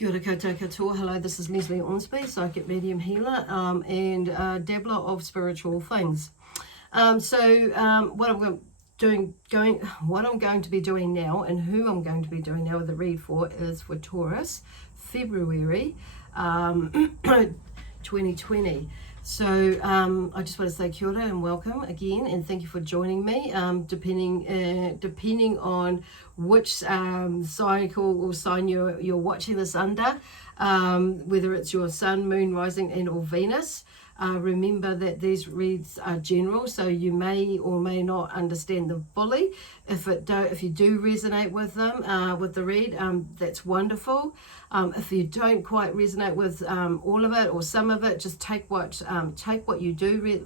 Kia ora koutou katoa. Hello, this is Lesley Ormsby, psychic medium healer and dabbler of spiritual things. What I'm going to be doing now, and who I'm going to be doing now the read for, is for Taurus, February 2020. So I just want to say kia ora and welcome again, and thank you for joining me. Depending on which cycle or sign you're watching this under, whether it's your sun, moon, rising, and or Venus. Remember that these reads are general, so you may or may not understand them fully. If you do resonate with them, with the read, that's wonderful. If you don't quite resonate with all of it or some of it, just take what you do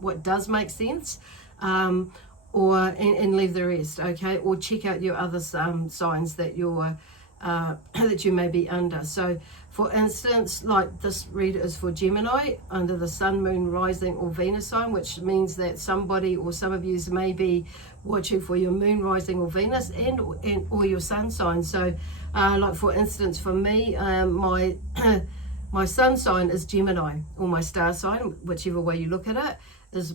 what does make sense, and leave the rest, okay? Or check out your other signs that you're that you may be under. So for instance, like this read is for Gemini under the sun, moon, rising or Venus sign, which means that somebody or some of you may be watching for your moon, rising or Venus and or your sun sign. So like for instance, for me, my my sun sign is Gemini, or my star sign, whichever way you look at it, is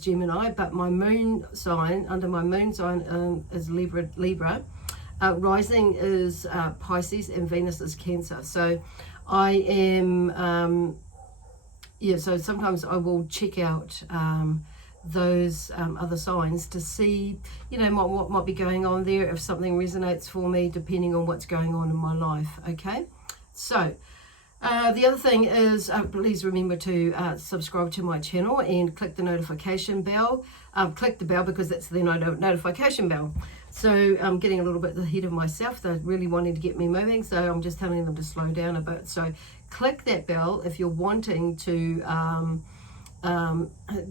Gemini, but my moon sign, under my moon sign, is Libra. Rising is Pisces and Venus is Cancer. So I am, so sometimes I will check out those other signs to see, what might be going on there, if something resonates for me, depending on what's going on in my life, okay? So the other thing is, please remember to subscribe to my channel and click the notification bell. Click the bell because that's the notification bell. So I'm getting a little bit ahead of myself. They're really wanting to get me moving, so I'm just telling them to slow down a bit. So click that bell if you're wanting to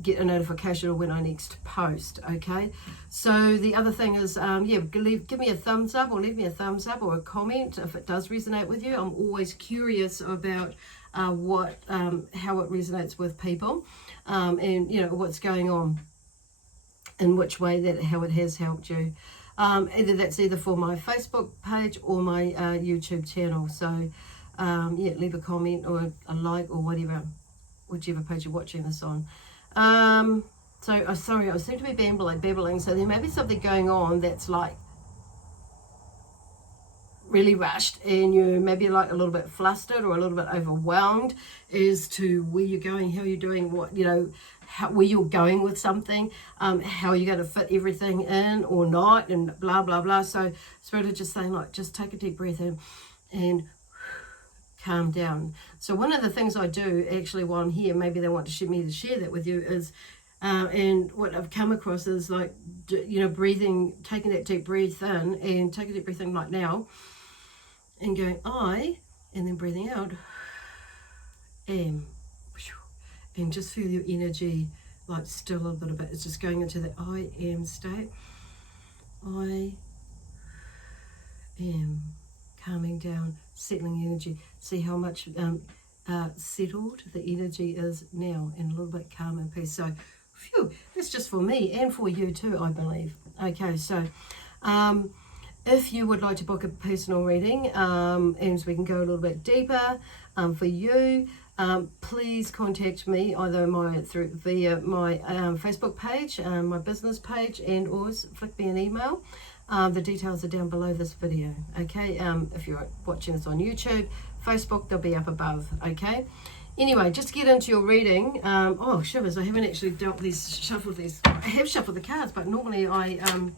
get a notification of when I next post, okay? So the other thing is, give me a thumbs up or leave me a thumbs up or a comment if it does resonate with you. I'm always curious about how it resonates with people, and what's going on, in which way how it has helped you. Either for my Facebook page or my YouTube channel. So leave a comment or a like or whichever page you're watching this on. Sorry, I seem to be babbling. So there may be something going on that's like really rushed, and you're maybe like a little bit flustered or a little bit overwhelmed as to where you're going, how you're doing, where you're going with something, how you're going to fit everything in or not, and blah blah blah. So Spirit is just saying, like, just take a deep breath in and calm down. So one of the things I do actually while I'm here, maybe they want me to share that with you, is and what I've come across is like, breathing, taking that deep breath in, and take a deep breath in like now, and going I, and then breathing out, am, and just feel your energy like still a little bit. It's just going into the I am state. I am, calming down, settling energy. See how much settled the energy is now, and a little bit calm and peace. So phew, that's just for me and for you too, I believe. Okay, so if you would like to book a personal reading, and so we can go a little bit deeper for you, please contact me either via my Facebook page, my business page, and or flick me an email. The details are down below this video, okay? If you're watching this on YouTube, Facebook, they'll be up above, okay? Anyway, just to get into your reading, oh shivers, I haven't actually shuffled these. I have shuffled the cards, but normally I've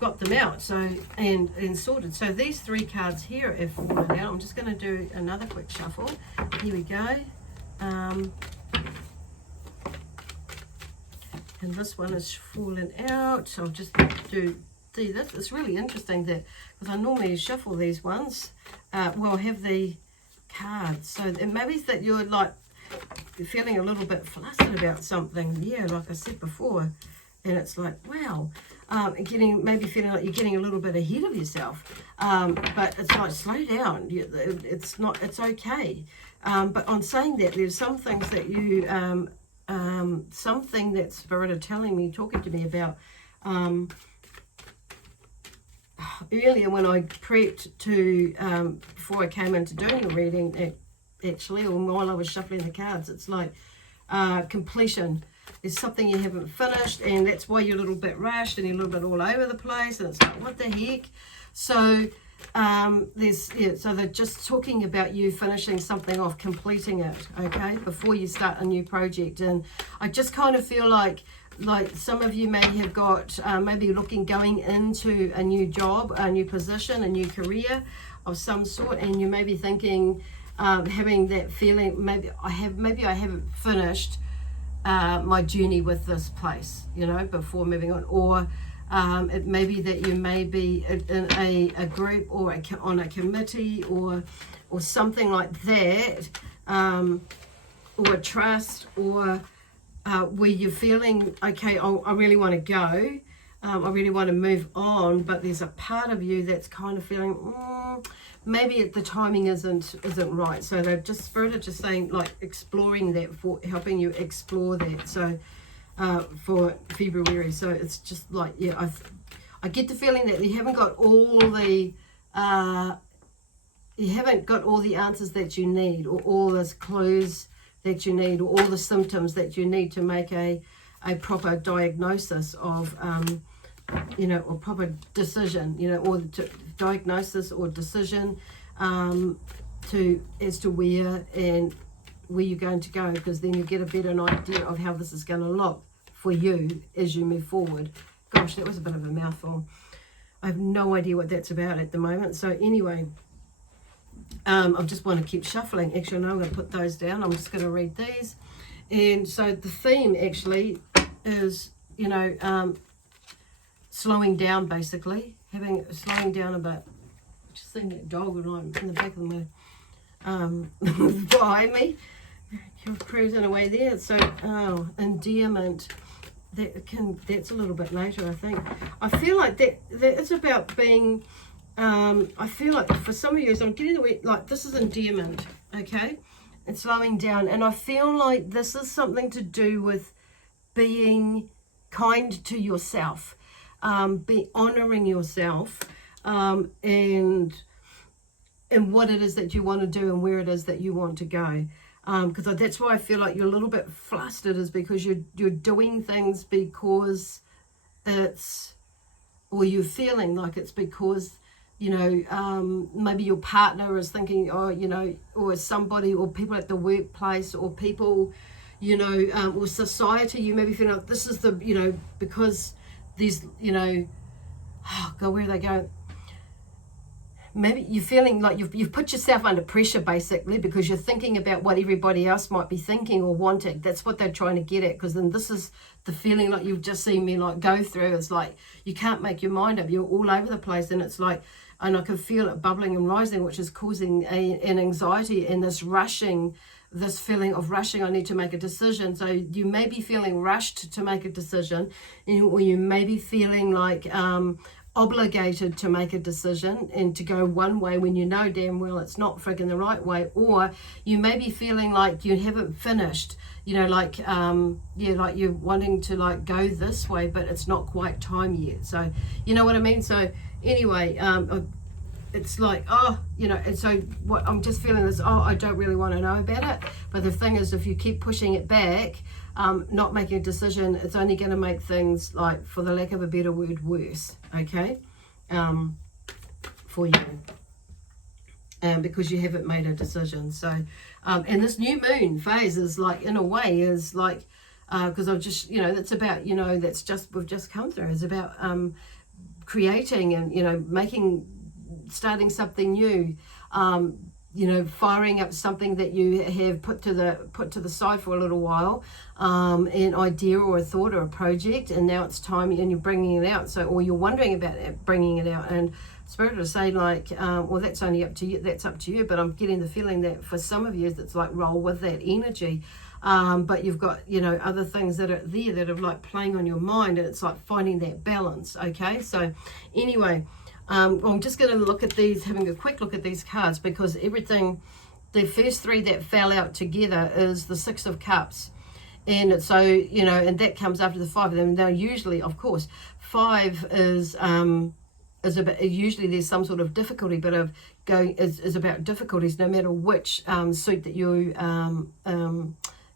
got them out, so and sorted. So these three cards here have fallen out. I'm just going to do another quick shuffle. Here we go. And this one is fallen out, so I'll just see this. It's really interesting that, because I normally shuffle these ones, have the cards. So it maybe it's that you're like feeling a little bit flustered about something, like I said before, and it's like, wow, feeling like you're getting a little bit ahead of yourself, but it's like, slow down. It's okay. But on saying that, there's some things that you something that Spirit are telling me, talking to me about, earlier when I prepped to, before I came into doing the reading, actually, or while I was shuffling the cards, it's like completion. There's something you haven't finished, and that's why you're a little bit rushed and you're a little bit all over the place, and it's like, what the heck? So so they're just talking about you finishing something off, completing it, okay, before you start a new project. And I just kind of feel like some of you may have got maybe going into a new job, a new position, a new career of some sort, and you may be thinking, having that feeling, maybe I haven't finished my journey with this place, before moving on. Or it may be that you may be in a group or on a committee or something like that, or a trust, or where you're feeling, okay, I really want to go, I really want to move on, but there's a part of you that's kind of feeling, maybe the timing isn't right. So they're just, Spirit are just saying, like, exploring that, for helping you explore that. So for February. So it's just like, yeah, I get the feeling that you haven't got all the answers that you need, or all those clues that you need, or all the symptoms that you need to make a proper diagnosis of or proper decision, or diagnosis or decision as to where you're going to go, because then you get a better idea of how this is going to look for you as you move forward. Gosh, that was a bit of a mouthful. I have no idea what that's about at the moment. So anyway, I just want to keep shuffling. Actually, no, I'm going to put those down. I'm just going to read these. And so the theme actually is, slowing down, basically. Slowing down a bit. Just seeing that dog in the back of my behind me. You're cruising away there. So, endearment. That's a little bit later, I think. I feel like that it's about being, I feel like for some of you, I'm getting the way, like, this is endearment, okay? And slowing down. And I feel like this is something to do with being kind to yourself, honoring yourself, and what it is that you want to do and where it is that you want to go. Because that's why I feel like you're a little bit flustered, is because you're doing things because or you're feeling like it's because, maybe your partner is thinking, or somebody, or people at the workplace, or people, or society, you may be feeling like this is the, because these, oh God, where are they going? Maybe you're feeling like you've put yourself under pressure, basically, because you're thinking about what everybody else might be thinking or wanting. That's what they're trying to get at, because then this is the feeling like you've just seen me like go through. It's like you can't make your mind up. You're all over the place, and it's like, and I can feel it bubbling and rising, which is causing an anxiety and this feeling of rushing. I need to make a decision. So you may be feeling rushed to make a decision, or you may be feeling like obligated to make a decision and to go one way when you know damn well it's not friggin' the right way. Or you may be feeling like you haven't finished, like you're wanting to like go this way, but it's not quite time yet. So you know what I mean? So anyway, it's like, and so what I'm just feeling is, I don't really want to know about it. But the thing is, if you keep pushing it back, not making a decision, it's only going to make things, like, for the lack of a better word, worse, okay, for you, because you haven't made a decision. So, and this new moon phase is like, in a way, is like, because I've just, it's about, we've just come through, is about creating and, starting something new, firing up something that you have put to the side for a little while, an idea or a thought or a project, and now it's time, and you're bringing it out. So, or you're wondering about it, bringing it out, and Spirit will say, like, well, that's only up to you. That's up to you. But I'm getting the feeling that for some of you, it's like, roll with that energy. But you've got, other things that are there that are like playing on your mind, and it's like finding that balance. Okay. So anyway, I'm just going to look at these, having a quick look at these cards, because the first three that fell out together is the Six of Cups. And so, and that comes after the Five of them. Now, usually, of course, Five is, is about, usually there's some sort of difficulty, but of going is about difficulties no matter which suit that you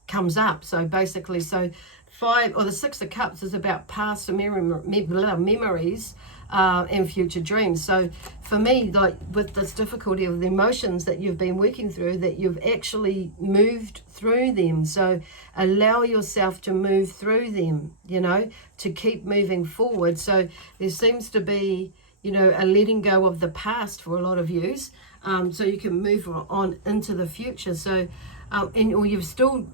comes up. So basically, so 5 or the 6 of Cups is about past memories and future dreams. So for me, like with this difficulty of the emotions that you've been working through, that you've actually moved through them. So allow yourself to move through them, you know, to keep moving forward. So there seems to be, you know, a letting go of the past for a lot of yous, so you can move on into the future. So or you're still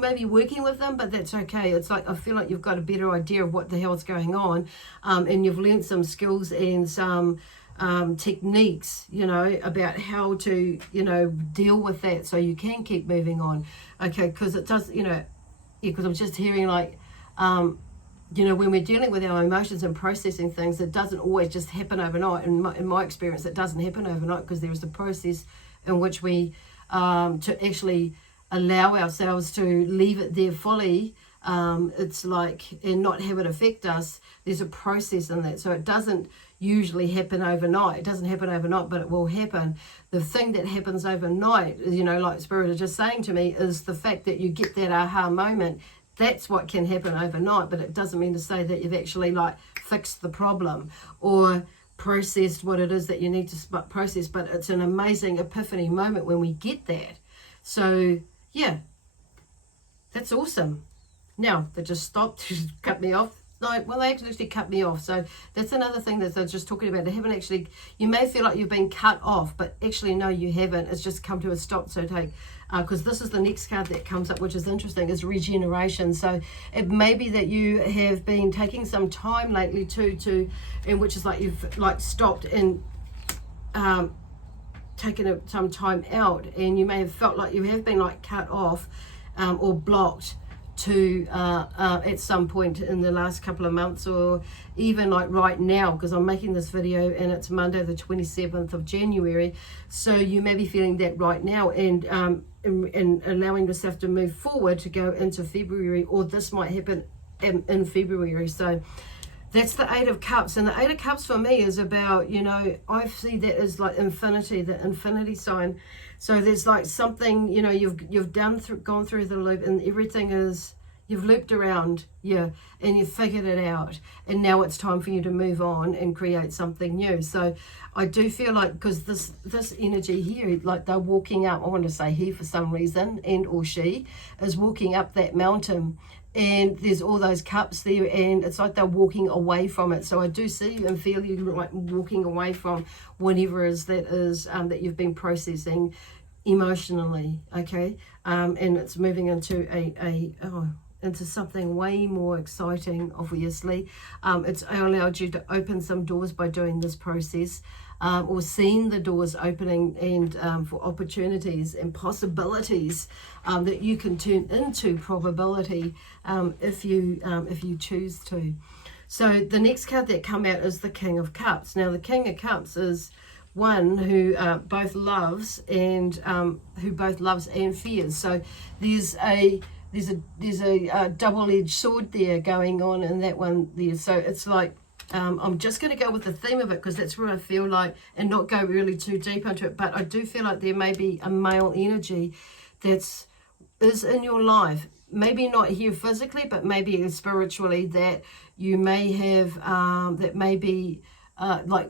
maybe working with them, but that's okay. It's like I feel like you've got a better idea of what the hell's going on, and you've learned some skills and some techniques, you know, about how to, you know, deal with that so you can keep moving on. Okay, because it does, you know, because I'm just hearing like, you know, when we're dealing with our emotions and processing things, it doesn't always just happen overnight. In my experience, it doesn't happen overnight, because there is a process in which we to actually allow ourselves to leave it there fully. It's like, and not have it affect us. There's a process in that. So it doesn't usually happen overnight. It doesn't happen overnight, but it will happen. The thing that happens overnight, you know, like Spirit is just saying to me, is the fact that you get that aha moment. That's what can happen overnight, but it doesn't mean to say that you've actually like fixed the problem or processed what it is that you need to process. But it's an amazing epiphany moment when we get that. So yeah, that's awesome. Now they just stopped, cut me off. No, well, they actually cut me off. So that's another thing that I was just talking about. They haven't actually, you may feel like you've been cut off, but actually no, you haven't. It's just come to a stop. So take, because this is the next card that comes up, which is interesting, is regeneration. So it may be that you have been taking some time lately and which is like you've like stopped and taken some time out, and you may have felt like you have been like cut off or blocked to at some point in the last couple of months, or even like right now, because I'm making this video and it's Monday the 27th of January. So you may be feeling that right now, and allowing yourself to move forward to go into February, or this might happen in February. So that's the 8 of Cups. And the 8 of Cups for me is about, you know, I see that as like infinity, the infinity sign. So there's like something, you know, you've gone through the loop, and everything is, you've looped around, yeah, and you've figured it out, and now it's time for you to move on and create something new. So I do feel like, because this energy here, like they're walking up, I want to say he for some reason, and or she is walking up that mountain, and there's all those cups there, and it's like they're walking away from it. So I do see and feel you like walking away from whatever is that you've been processing emotionally, okay, and it's moving into into something way more exciting, obviously. It's allowed you to open some doors by doing this process, or seeing the doors opening, and for opportunities and possibilities that you can turn into probability if you choose to. So the next card that come out is the King of Cups. Now the King of Cups is one who both loves and fears. So there's a double-edged sword there going on in that one there. So it's like, I'm just going to go with the theme of it, because that's where I feel like, and not go really too deep into it, but I do feel like there may be a male energy is in your life, maybe not here physically, but maybe spiritually, that you may have, that may be where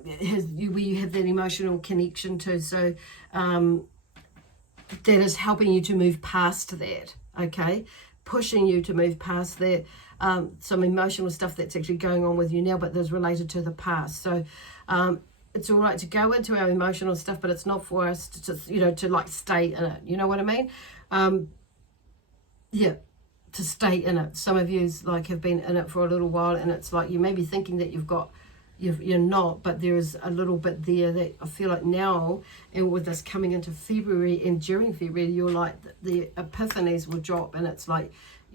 you have that emotional connection to. So that is helping you to move past that, okay, pushing you to move past that, some emotional stuff that's actually going on with you now, but that's related to the past. So it's all right to go into our emotional stuff, but it's not for us to you know, to like stay in it, you know what I mean? Yeah, to stay in it. Some of you like have been in it for a little while, and it's like you may be thinking that you're not, but there is a little bit there that I feel like now, and with this coming into February, and during February, you're like, the epiphanies will drop, and it's like,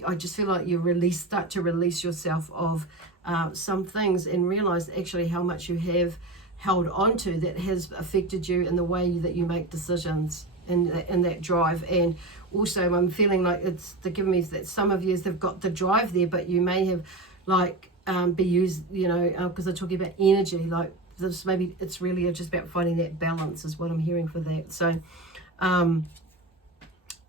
I just feel like you start to release yourself of some things, and realize actually how much you have held on to that has affected you in the way that you make decisions, in that drive. And also I'm feeling like they're giving me that some of you have got the drive there, but you may have like be used, you know, because they're talking about energy, like this maybe it's really just about finding that balance is what I'm hearing for that. So oh,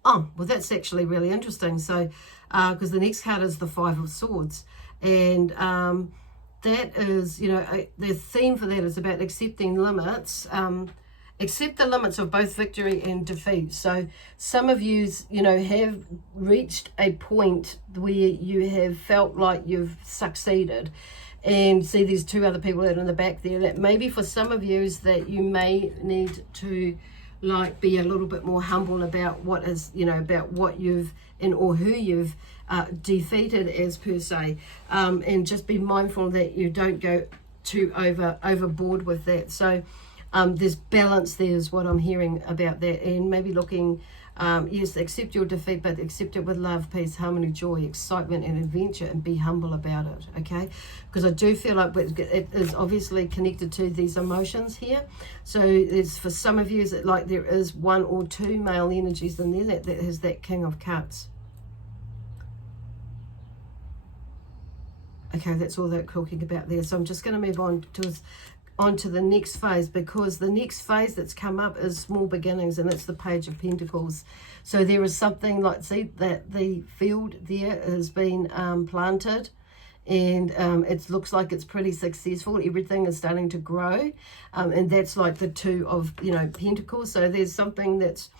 well, that's actually really interesting. So because the next card is the Five of Swords, and that is, you know, the theme for that is about accepting limits. Accept the limits of both victory and defeat. So some of you, you know, have reached a point where you have felt like you've succeeded. And see, there's two other people out in the back there. That maybe for some of you is that you may need to like be a little bit more humble about what is, you know, about what you've or who you've defeated as per se, and just be mindful that you don't go too overboard with that. So there's balance there is what I'm hearing about that, and maybe looking, yes, accept your defeat, but accept it with love, peace, harmony, joy, excitement, and adventure, and be humble about it, okay? Because I do feel like it is obviously connected to these emotions here. So it's for some of you, is it like there is one or two male energies in there that has that King of Cups. Okay, that's all they're talking about there. So I'm just going to move on to the next phase, because the next phase that's come up is small beginnings, and it's the Page of Pentacles. So there is something like, see that the field there has been planted, and it looks like it's pretty successful. Everything is starting to grow, and that's like the Two of, you know, Pentacles. So there's something that's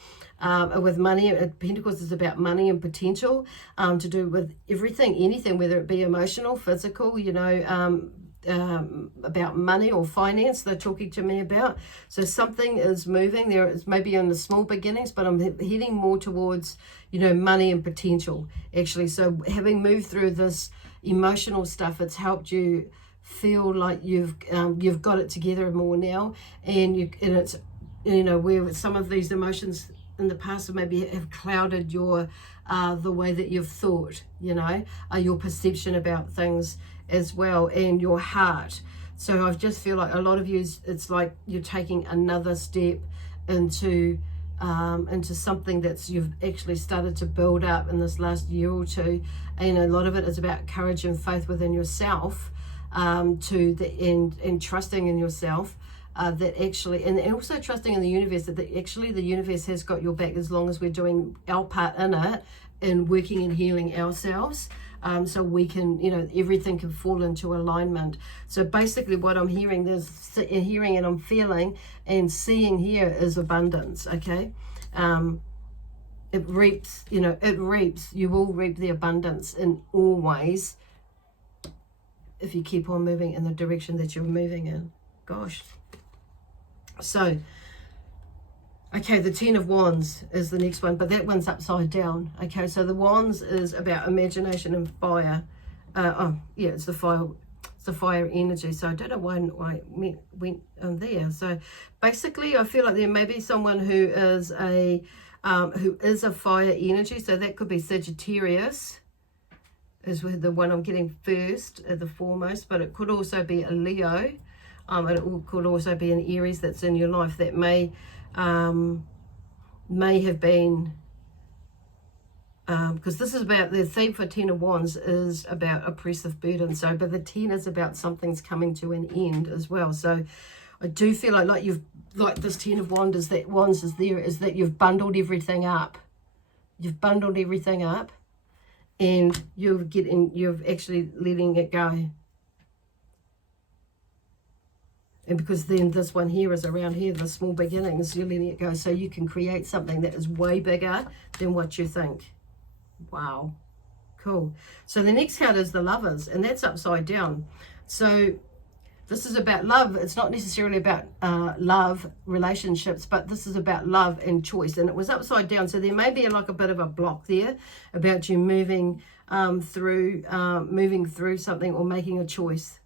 with money. Pentacles is about money and potential, to do with everything, anything, whether it be emotional, physical, you know, about money or finance they're talking to me about. So something is moving there. It's maybe in the small beginnings, but I'm heading more towards, you know, money and potential actually. So having moved through this emotional stuff, it's helped you feel like you've got it together more now, and it's, you know, where some of these emotions in the past maybe have clouded your the way that you've thought, you know, your perception about things as well, and your heart. So I just feel like a lot of you, it's like you're taking another step into something that's you've actually started to build up in this last year or two, and a lot of it is about courage and faith within yourself, and trusting in yourself, that actually, and also trusting in the universe, that actually the universe has got your back as long as we're doing our part in it, in working and healing ourselves. So we can, you know, everything can fall into alignment. So basically what I'm hearing, and I'm feeling and seeing here is abundance, okay? It reaps, you know, you will reap the abundance in all ways if you keep on moving in the direction that you're moving in. Gosh. So, okay, the Ten of Wands is the next one, but that one's upside down. Okay, so the Wands is about imagination and fire. Oh, yeah, it's the fire energy. So I don't know why I went on there. So basically, I feel like there may be someone who is a fire energy. So that could be Sagittarius, is the one I'm getting first, the foremost, but it could also be a Leo. It could also be an Aries that's in your life that may have been, because this is about, the theme for Ten of Wands is about oppressive burden. So, but the 10 is about something's coming to an end as well. So I do feel like this Ten of Wands is that you've bundled everything up. You've bundled everything up, and you're actually letting it go. And because then this one here is around here, the small beginnings, you're letting it go so you can create something that is way bigger than what you think. Wow. Cool. So the next card is the Lovers, and that's upside down. So this is about love. It's not necessarily about love, relationships, but this is about love and choice. And it was upside down. So there may be like a bit of a block there about you moving through something or making a choice.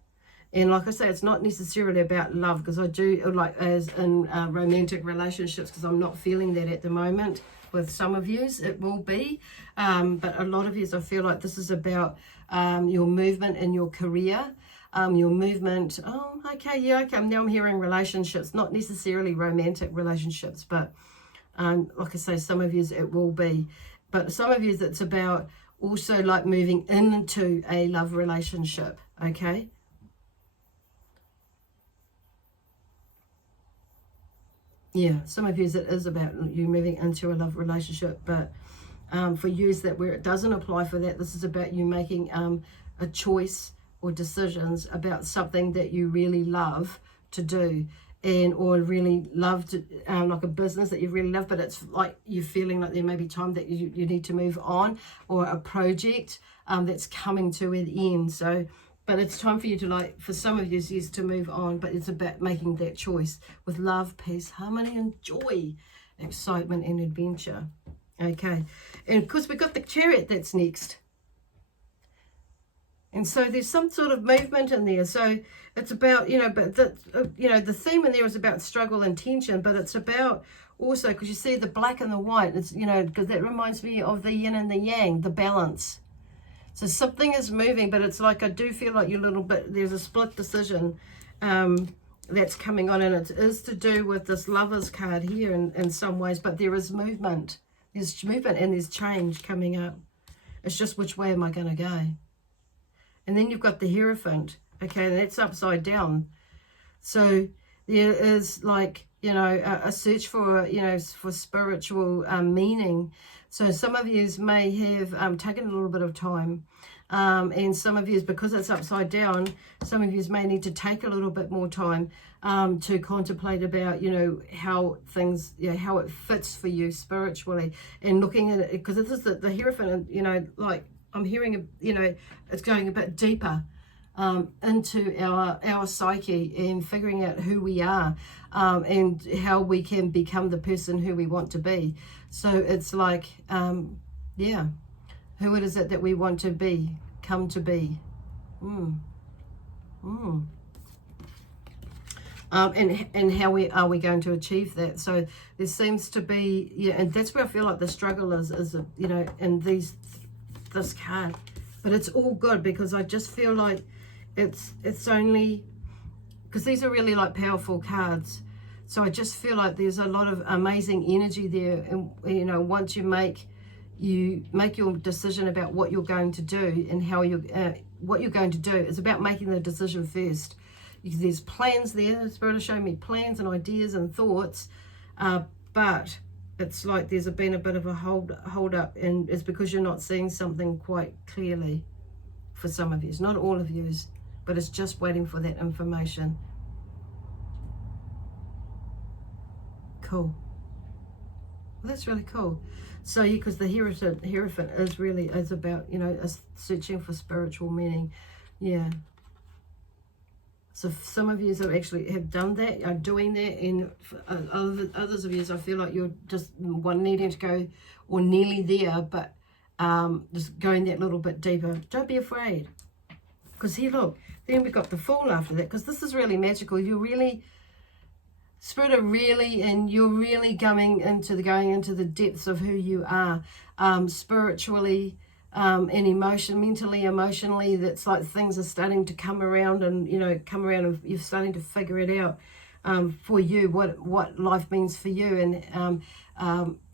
And like I say, it's not necessarily about love, because I do, like as in romantic relationships, because I'm not feeling that at the moment. With some of yous, it will be. But a lot of yous, I feel like this is about your movement in your career, your movement. Oh, okay, yeah, okay. Now I'm hearing relationships, not necessarily romantic relationships, but like I say, some of yous it will be. But some of yous, it's about also like moving into a love relationship, okay? Yeah, some of you it is about you moving into a love relationship, but for you that where it doesn't apply for that, this is about you making a choice or decisions about something that you really love to do, and or really love to, like a business that you really love, but it's like you're feeling like there may be time that you need to move on, or a project that's coming to an end. So but it's time for you to, like, for some of you, yes, to move on, but it's about making that choice with love, peace, harmony, and joy, excitement, and adventure. Okay, and of course we've got the Chariot that's next. And so there's some sort of movement in there. So it's about, but the theme in there is about struggle and tension, but it's about also, because you see the black and the white, it's, because that reminds me of the yin and the yang, the balance. So something is moving, but it's like I do feel like you're a little bit, there's a split decision that's coming on, and it is to do with this Lovers card here in some ways, but there is movement. There's movement and there's change coming up. It's just which way am I going to go? And then you've got the Hierophant, okay, that's upside down. So there is like, a search for, for spiritual meaning. So some of you may have taken a little bit of time. And some of you, because it's upside down, some of you may need to take a little bit more time to contemplate about, how things, how it fits for you spiritually, and looking at it, because this is the Hierophant, like I'm hearing, it's going a bit deeper into our psyche and figuring out who we are and how we can become the person who we want to be. So it's like, who it is it that we want to be, come to be. And how are we going to achieve that? So there seems to be, and that's where I feel like the struggle is in this card. But it's all good, because I just feel like it's only, because these are really like powerful cards. So I just feel like there's a lot of amazing energy there. And, once you make your decision about what you're going to do and how what you're going to do, it's about making the decision first. There's plans there. Spirit is showing me plans and ideas and thoughts, but it's like there's been a bit of a hold up, and it's because you're not seeing something quite clearly for some of you. Not all of you, but it's just waiting for that information. Cool. Well, that's really cool. So because the Hierophant is about, searching for spiritual meaning. Yeah. So some of you have done that, are doing that, and others of you, I feel like you're just needing to go, or nearly there, but just going that little bit deeper. Don't be afraid, because here, look, then we've got the Fool after that, because this is really magical. You're really, Spirit are really, and you're really going into the depths of who you are, spiritually, and mentally, emotionally. That's like things are starting to come around, and and you're starting to figure it out for you, what life means for you, and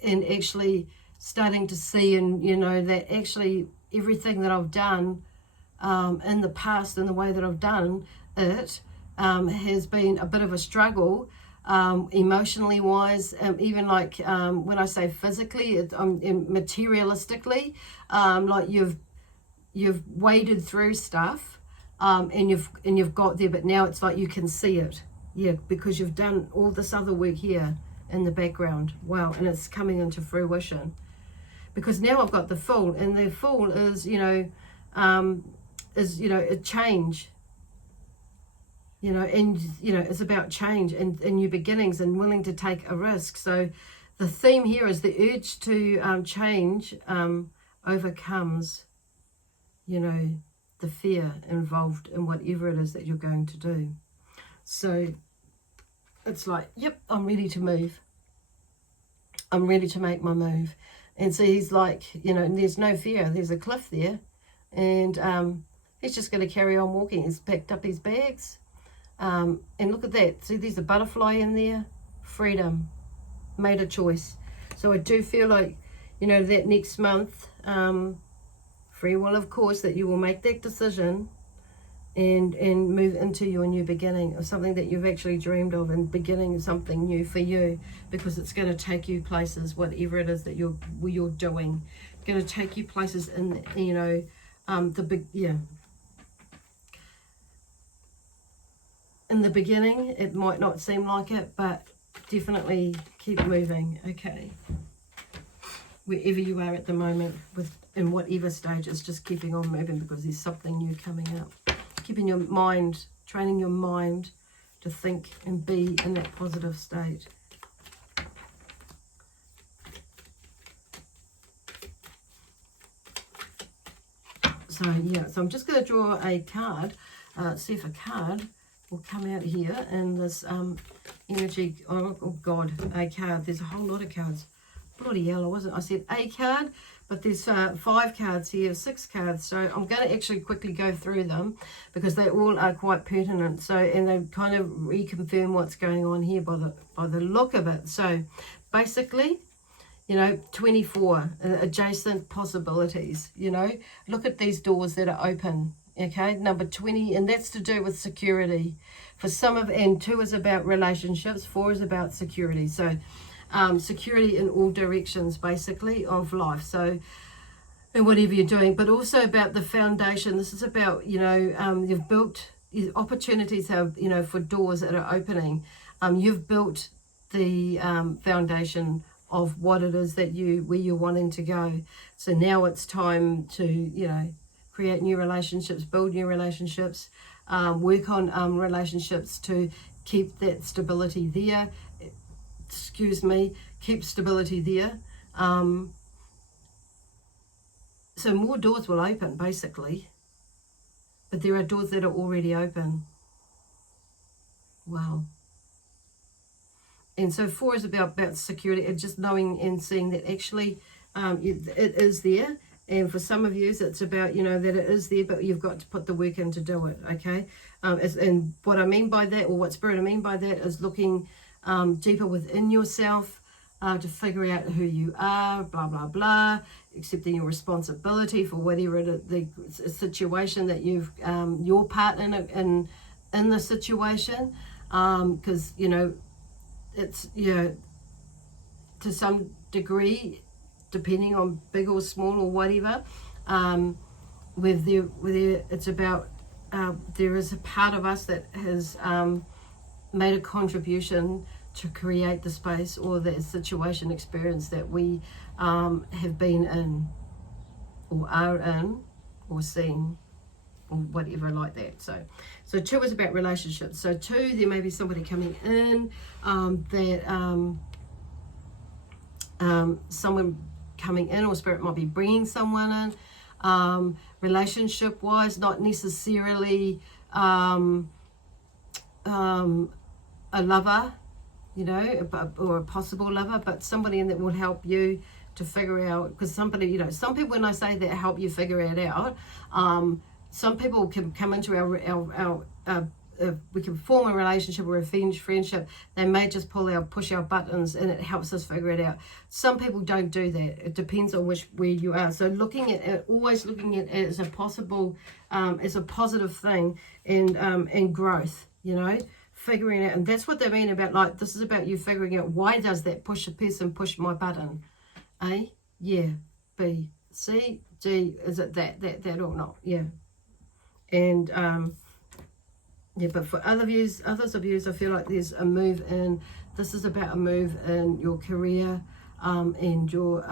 actually starting to see, and that actually everything that I've done in the past, and the way that I've done it has been a bit of a struggle, emotionally wise, even like when I say physically, materialistically, like you've waded through stuff, and you've got there, but now it's like you can see it, because you've done all this other work here in the background. Wow. And it's coming into fruition, because now I've got the Fool, and the Fool is a change. And it's about change and new beginnings, and willing to take a risk. So the theme here is the urge to change overcomes, the fear involved in whatever it is that you're going to do. So it's like, yep, I'm ready to move. I'm ready to make my move. And so he's like, there's no fear. There's a cliff there, and he's just going to carry on walking. He's packed up his bags. And look at that. See, there's a butterfly in there. Freedom. Made a choice. So I do feel like, that next month, free will, of course, that you will make that decision, and move into your new beginning, or something that you've actually dreamed of, and beginning something new for you, because it's going to take you places, whatever it is that you're doing. It's going to take you places in, you know, in the beginning it might not seem like it, but definitely keep moving. Okay, wherever you are at the moment, in whatever stage, it's just keeping on moving, because there's something new coming up. Keeping your mind, training your mind to think and be in that positive state. So yeah, so I'm just going to draw a card, see if a card will come out here in this energy. Oh God, a card. There's a whole lot of cards. Bloody hell, I wasn't. I said a card, but there's 5 cards here, 6 cards. So I'm going to actually quickly go through them, because they all are quite pertinent. So, and they kind of reconfirm what's going on here by the look of it. So basically, you know, 24 adjacent possibilities. You know, look at these doors that are open. Okay, number 20, and that's to do with security. For some of, and 2 is about relationships, 4 is about security. So security in all directions, basically, of life. So, and whatever you're doing, but also about the foundation. This is about, you know, you've built, opportunities have, you know, for doors that are opening. You've built the foundation of what it is that where you're wanting to go. So now it's time to, you know, create new relationships, build new relationships, work on relationships to keep that stability there. Keep stability there. So more doors will open, basically, but there are doors that are already open. Wow. And so 4 is about security, and just knowing and seeing that actually it is there. And for some of you, it's about, you know, that it is there, but you've got to put the work in to do it, okay? And what I mean by that, or what Spirit I mean by that, is looking deeper within yourself to figure out who you are, blah, blah, blah, accepting your responsibility for whatever the situation that you've, your part in the situation, because, you know, it's, you know, to some degree, depending on big or small or whatever, it's about, there is a part of us that has made a contribution to create the space or the situation experience that we have been in, or are in, or seen, or whatever like that. So 2 is about relationships. So 2, there may be somebody coming in, someone coming in, or Spirit might be bringing someone in, relationship wise, not necessarily a lover, you know, or a possible lover, but somebody in that will help you to figure out, because somebody, you know, some people, when I say that, help you figure it out, some people can come into our we can form a relationship or a friendship. They may just push our buttons, and it helps us figure it out. Some people don't do that. It depends on where you are. So looking at it, always looking at it as a possible, as a positive thing, and growth, you know, figuring out. And that's what they mean about, like, this is about you figuring out, why does that person push my button? A, yeah. B, C, D, is it that or not? Yeah. And yeah, but for others of you, I feel like there's a move in. This is about a move in your career, and your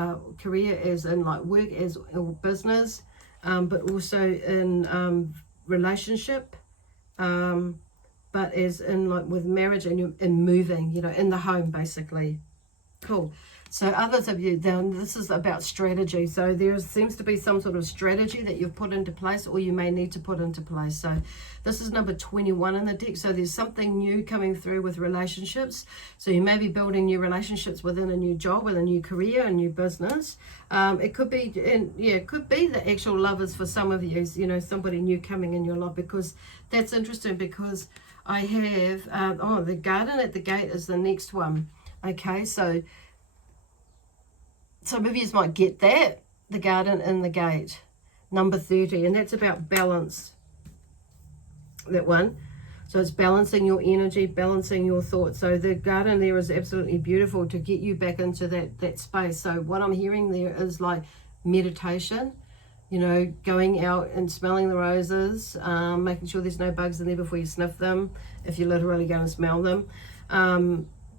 career as in like work, as or business, but also in relationship, but as in like with marriage and moving, you know, in the home, basically. Cool. So others of you, then this is about strategy. So there seems to be some sort of strategy that you've put into place, or you may need to put into place. So this is number 21 in the deck. So there's something new coming through with relationships. So you may be building new relationships within a new job, with a new career, a new business. It could be, and yeah, it could be the actual lovers for some of you. You know, somebody new coming in your life, because that's interesting. Because I have the garden at the gate is the next one. Okay, so some of you might get that, the garden in the gate, number 30, and that's about balance. that one. So it's balancing your energy, balancing your thoughts. So the garden there is absolutely beautiful to get you back into that space. So what I'm hearing there is like meditation, you know, going out and smelling the roses, making sure there's no bugs in there before you sniff them, if you're literally going to smell them.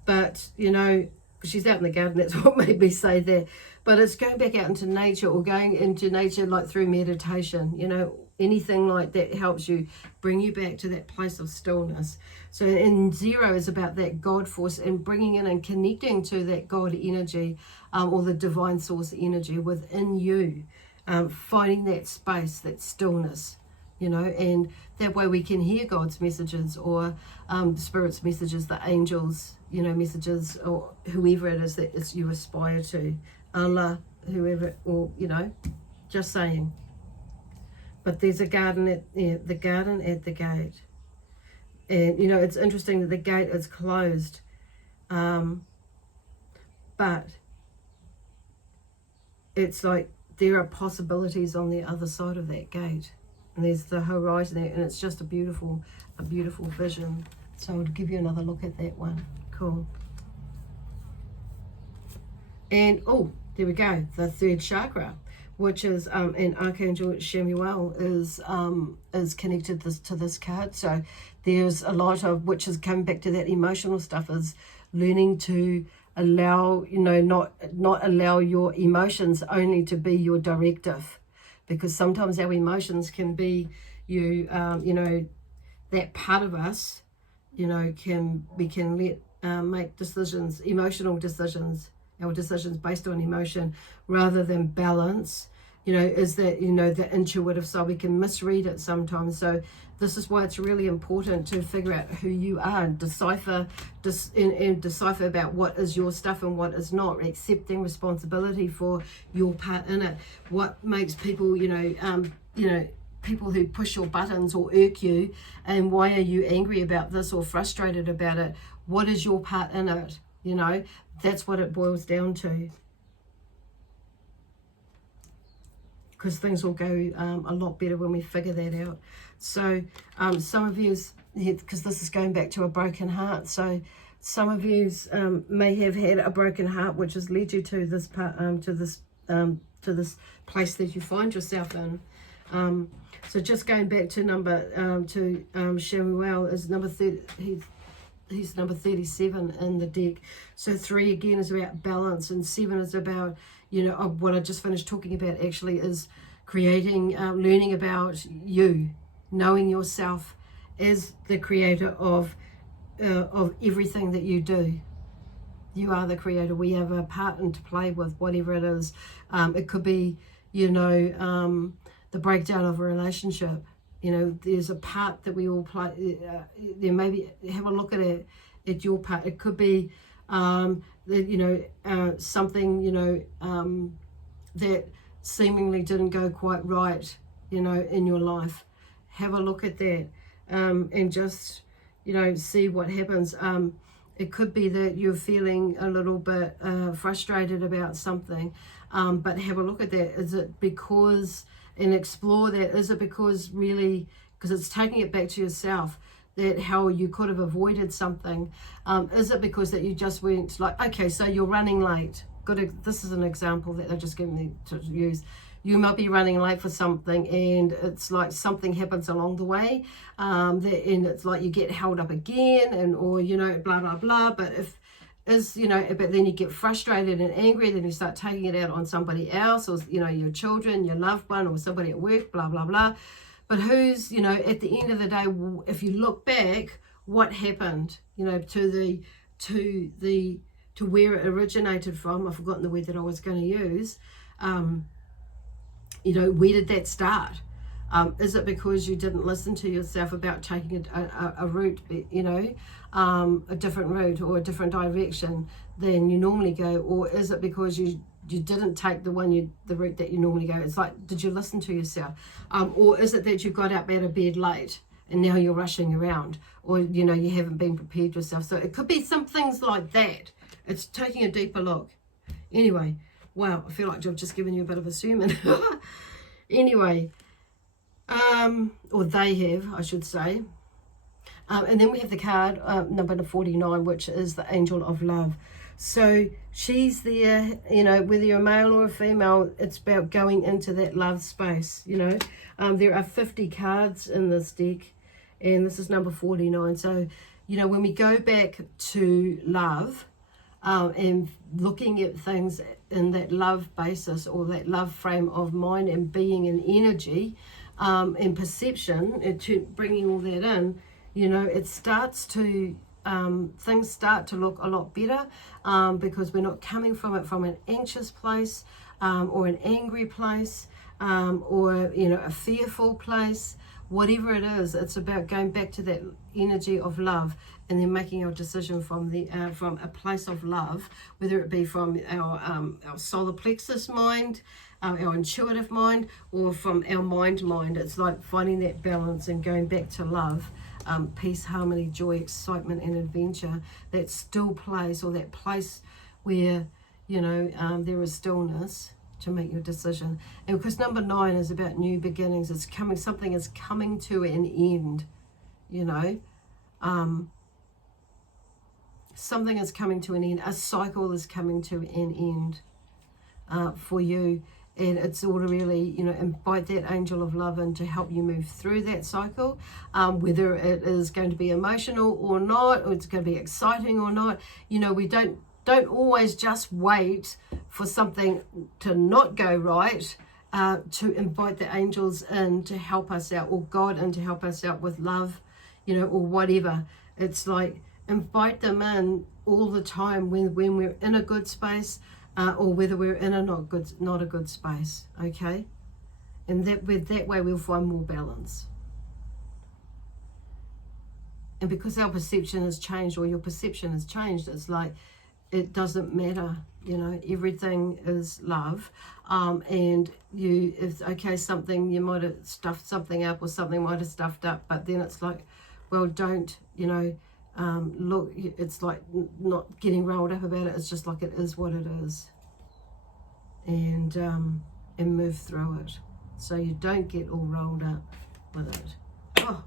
But, you know, she's out in the garden, that's what made me say that. But it's going back out into nature, or going into nature like through meditation, you know, anything like that helps you bring you back to that place of stillness. So in 0 is about that God force and bringing in and connecting to that God energy, or the divine source energy within you, finding that space, that stillness, you know, and that way we can hear God's messages, or Spirit's messages, the angels, you know, messages, or whoever it is that you aspire to, Allah, whoever, or, you know, just saying. But there's a garden at the garden at the gate, and you know it's interesting that the gate is closed, but it's like there are possibilities on the other side of that gate, and there's the horizon there, and it's just a beautiful vision. So I'll give you another look at that one. Cool. And oh, there we go, the third chakra, which is and Archangel Chamuel is connected to this card. So there's a lot of, which is coming back to that emotional stuff, is learning to allow, you know, not allow your emotions only to be your directive, because sometimes our emotions can be you know, that part of us, you know, we can let make decisions, emotional decisions, our decisions based on emotion rather than balance, you know, is that, you know, the intuitive side. We can misread it sometimes. So this is why it's really important to figure out who you are and decipher about what is your stuff and what is not, accepting responsibility for your part in it. What makes people, you know, people who push your buttons or irk you, and why are you angry about this or frustrated about it? What is your part in it? You know, that's what it boils down to. Because things will go a lot better when we figure that out. So some of you, because this is going back to a broken heart, so some of you may have had a broken heart, which has led you to this part, to this place that you find yourself in. So just going back to Shamuel is number 30. He's number 37 in the deck. So 3 again is about balance, and 7 is about, you know, what I just finished talking about actually is creating, learning about you, knowing yourself as the creator of everything that you do. You are the creator. We have a part to play with, whatever it is. It could be, you know, the breakdown of a relationship. You know, there's a part that we all play. There maybe have a look at your part. It could be, you know, something, you know, that seemingly didn't go quite right, you know, in your life. Have a look at that, and just, you know, see what happens. It could be that you're feeling a little bit frustrated about something, but have a look at that. Is it because, and explore that, is it because really, because it's taking it back to yourself, that how you could have avoided something. Is it because that you just went like, okay, so you're running late. This is an example that they're just giving me to use. You might be running late for something, and it's like something happens along the way, and it's like you get held up again, and or, you know, blah blah blah. But you know, but then you get frustrated and angry, then you start taking it out on somebody else, or, you know, your children, your loved one, or somebody at work, blah blah blah. But who's, you know, at the end of the day, if you look back, what happened, you know, to where it originated from? I've forgotten the word that I was going to use. You know, where did that start? Is it because you didn't listen to yourself about taking a route, you know, a different route or a different direction than you normally go? Or is it because you didn't take the route that you normally go? It's like, did you listen to yourself? Or is it that you got up out of bed late and now you're rushing around, or, you know, you haven't been prepared yourself? So it could be some things like that. It's taking a deeper look. Anyway, wow, I feel like I've just given you a bit of a sermon. Anyway, or they have, I should say. And then we have the card number 49, which is the Angel of Love. So she's there, you know, whether you're a male or a female, it's about going into that love space, you know. There are 50 cards in this deck, and this is number 49. So, you know, when we go back to love, and looking at things in that love basis, or that love frame of mind and being and energy, and perception, and bringing all that in, you know, it starts to, things start to look a lot better, because we're not coming from it from an anxious place, or an angry place, or, you know, a fearful place. Whatever it is, it's about going back to that energy of love, and then making our decision from a place of love, whether it be from our solar plexus mind, our intuitive mind, or from our mind. It's like finding that balance and going back to love, peace, harmony, joy, excitement, and adventure. That still place, or that place where, you know, there is stillness to make your decision. And because number 9 is about new beginnings, it's coming, something is coming to an end, you know. Something is coming to an end. A cycle is coming to an end for you. And it's all to really, you know, invite that angel of love in to help you move through that cycle, whether it is going to be emotional or not, or it's going to be exciting or not. You know, we don't always just wait for something to not go right, to invite the angels in to help us out, or God in to help us out with love, you know, or whatever. It's like, invite them in all the time when we're in a good space, or whether we're in a not a good space, okay? And that way we'll find more balance. And because our perception has changed, or your perception has changed, it's like, it doesn't matter, you know, everything is love. And something, you might have stuffed something up, or something might have stuffed up, but then it's like, well, don't, you know, look, it's like not getting rolled up about it. It's just like, it is what it is, and move through it, so you don't get all rolled up with it. Oh,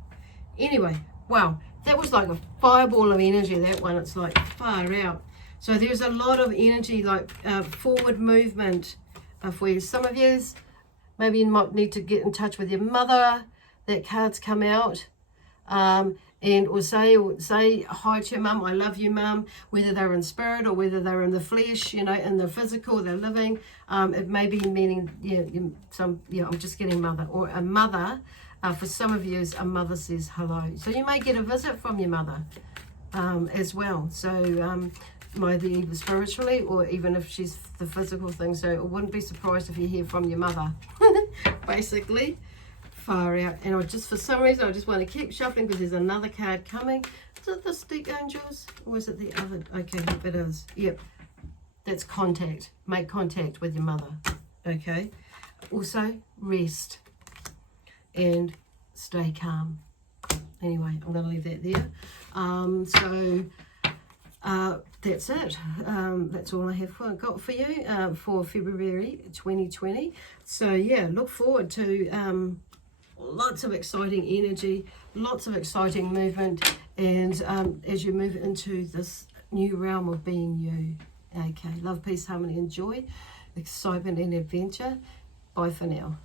anyway, wow, that was like a fireball of energy, that one. It's like far out. So there's a lot of energy, like forward movement for you. Some of you, maybe you might need to get in touch with your mother. That card's come out. Or say hi to your mum. I love you, mum, whether they're in spirit or whether they're in the flesh, you know, in the physical, they're living. It may be meaning, I'm just getting mother, or a mother. For some of you, a mother says hello. So you may get a visit from your mother as well. So either spiritually, or even if she's the physical thing. So I wouldn't be surprised if you hear from your mother, basically. Far out. And for some reason, I just want to keep shuffling, because there's another card coming. Is it the stick angels, or is it the other? Okay, yep, it is. Yep, that's contact. Make contact with your mother. Okay. Also, rest and stay calm. Anyway, I'm going to leave that there. That's it. That's all I have got for you for February 2020. So yeah, look forward to lots of exciting energy, lots of exciting movement, and as you move into this new realm of being you. Okay, love, peace, harmony, and joy, excitement and adventure. Bye for now.